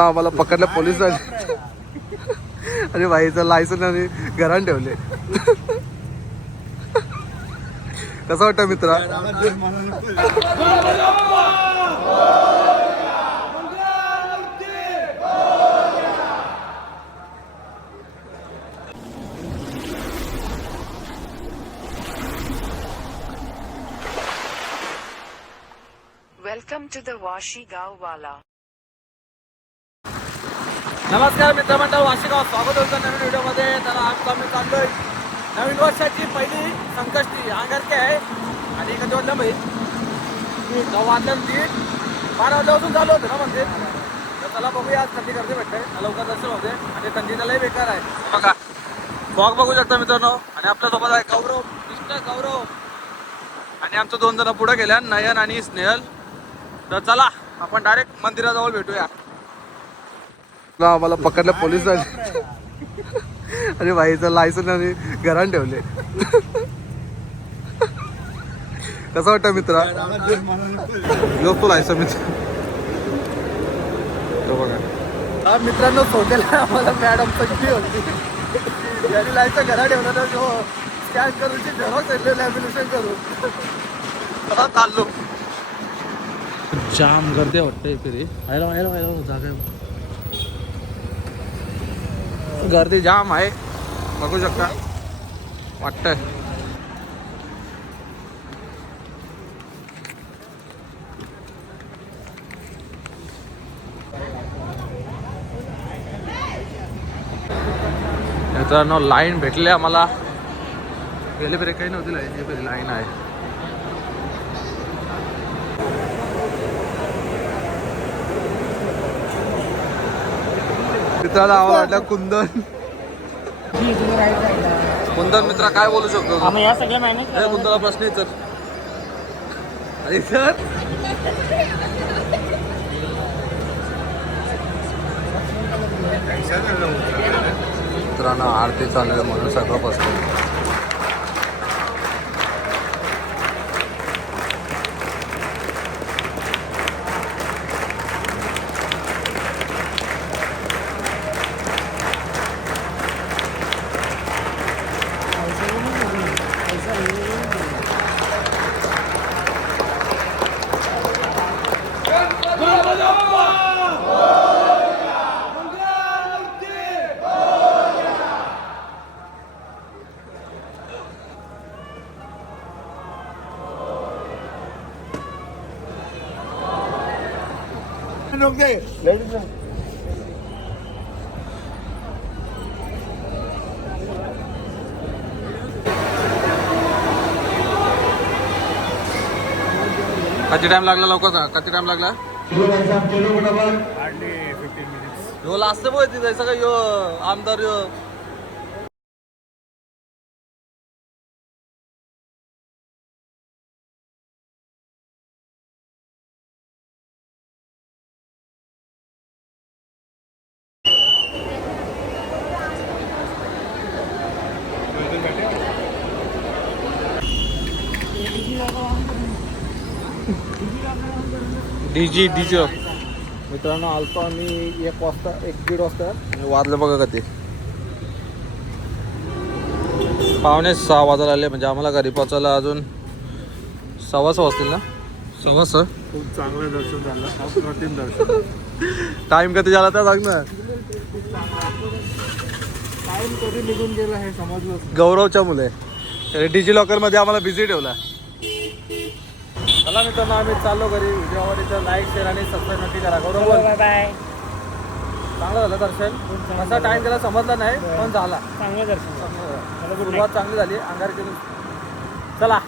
आम्हाला पकडलं पोलीस आणि भाईचं लायसन आणि घरान ठेवले. कसं वाटतं मित्रा? वेलकम to द वाशी गाववाला नमस्कार मित्रमंडळ वाशिगाव स्वागत होतं नवीन व्हिडिओमध्ये. तर आज आम्ही चाललोय नवीन वर्षाची पहिली संकष्टी अंगारकी आहे. आणि कधी वाजलं माहीत नऊ वाजल्या ती बारा वाजल्यापासून चालू होतं ना म्हणजे तर त्याला बघूया आज थंडी गर्दी भेटते. लवकर दर्शन होते. आणि थंडी बेकार आहे. बघा फॉग बघू शकता मित्रांनो. आणि आपल्यासोबत आहे गौरव कृष्ण गौरव. आणि आमचं दोन जण पुढे गेल्या नयन आणि स्नेहल. तर चला आपण डायरेक्ट मंदिराजवळ भेटूया. ना आम्हाला पकडलं पोलिसांनी आणि बाईचं लायसन आणि घरात ठेवले. कसं वाटतं मित्रा? यो तो लायसन मित्र. तो बघा. मित्रांनो सोडलेला आम्हाला मॅडम कशी होती. त्यांनी लायचं घरा ठेवला तर जो स्कॅन करून झेरॉक्स लॅमिनेशन करून. आता चाललो. जाम गर्दी वाटतं इथे रे. आयला आयला आयला जागा गर्दी जाम आहे. बघू शकता. वाटतंय. मित्रांनो लाईन भेटली आम्हाला गेले तरी काही नव्हती लाईन हे लाईन आहे. मित्राला आवाज वाटला कुंदन. कुंदन मित्र काय बोलू शकतो तू? या सगळ्या मॅनेज कुंदनला प्रश्न विचार. अरे सर? मित्रांनो आरती चालू आहे म्हणून सगळं बसतो किती टाइम लागला लवकर? सांग. किती टाइम लागला? ह्यो लास्ट बोय तिथं. सगळं यो आमदार यो. डीजी डीजी. मित्रांनो आलतो आम्ही एक वाजता एक दीड वाजता. आणि वाजलं बघा कधी. पावणे सहा वाजायला आले म्हणजे आम्हाला घरी पोचायला अजून सव्वा सहा वाजतील ना? सव्वा सहा? खूप चांगलं दर्शन झालं. अप्रतिम दर्शन. टाइम कधी झाला तर सांग ना. टाइम कधी निघून गेला हे समजलं गौरवच्या मुले. डिजी लॉकरमध्ये आम्हाला बिझी ठेवला. चला मित्रांनो आम्ही चाललो घरी. व्हिडिओ आवडीचं लाईक शेअर आणि सबस्क्राईब नक्की करा. बरोबर बाय चांगलं झालं दर्शन. कसा टाइम गेला समजला नाही पण झाला. चांगलं दर्शन सुरुवात चांगली झाली. अंगार चला.